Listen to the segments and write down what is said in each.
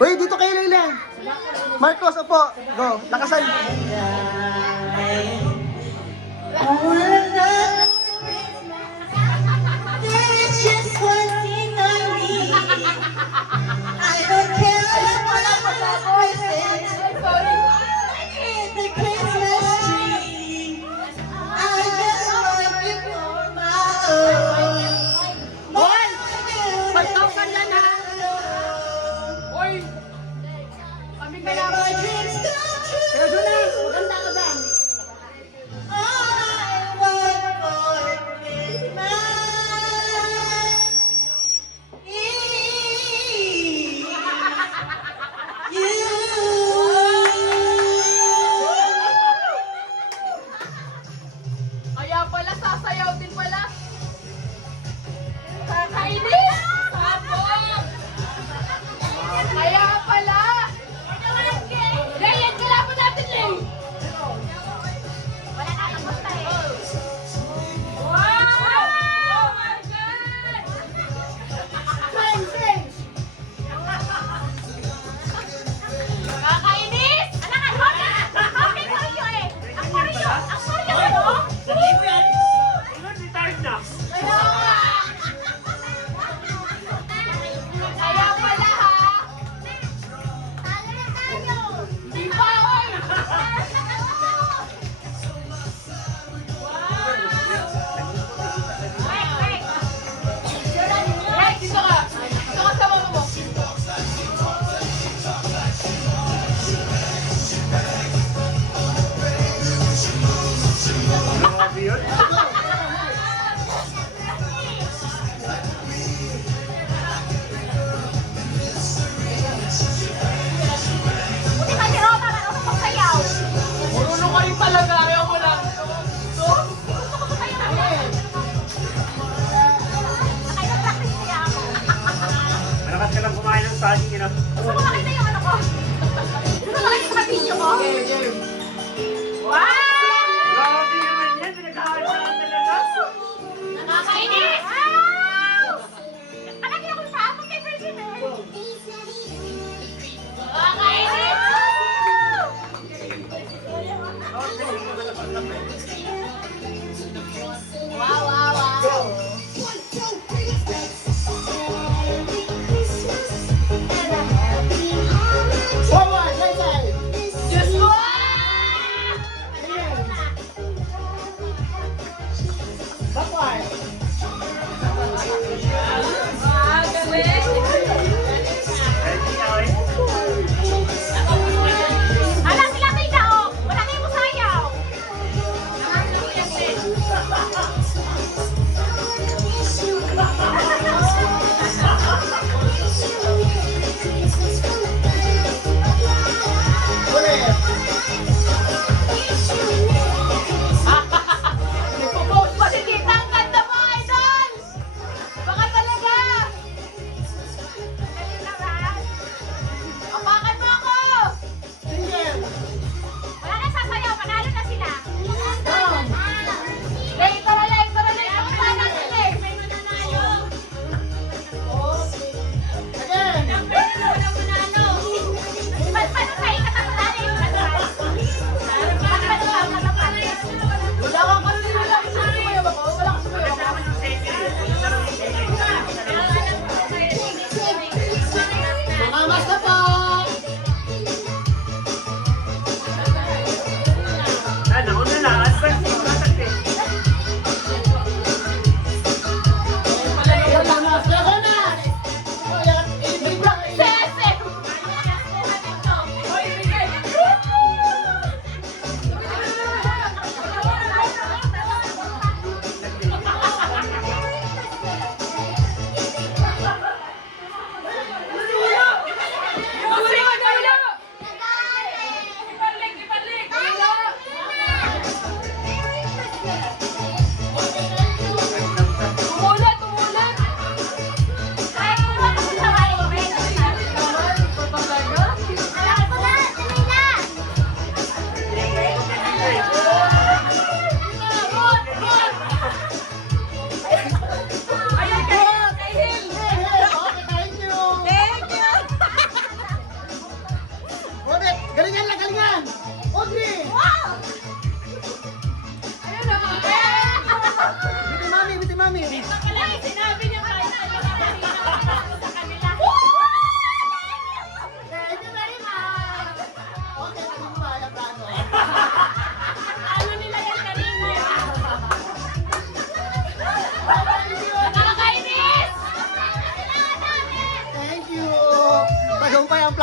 Uy, dito kayo Leila. Marcos, opo. Go, lakasan. There's just one thing I need. I don't care what other voices in the Christmas tree. I just want you for my own. Hoy! 5,000 yan ha! Hoy! Kami kaya ba? My dreams come true. Kaya Jonas, maganda ka ba? All I want for Christmas is Kaya pala, sasayaw din pala. Kakainis! Sabog! Kaya pala! Ganyan, kailangan natin eh! Wala na ang basta eh. Wow! Oh my God! Friends! Kakainis! Anak, happy Mario eh! Ang Mario! Ang Mario ano? Kaya pala ha! Di pa oy! Right, dito ka! Dito ka sa mama mo! Buti kasi Roma, marunong magsayaw. Marunong ka rin talaga, ayaw mo lang. So, Gusto ko sumayaw na. Nakailang-practice kaya ako. Malakas ka lang kumain ng saging, yun. Gusto ko makita yung ano ko. Gusto ko makita sa video ko. game, game. Wow! Grabe naman yan, pinagkakaan ka lang talaga. Nakakainis! Wow! Palagi ako sa ako kay Virgin eh. Nakakainis! Wow, wow, wow.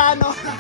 Koreano.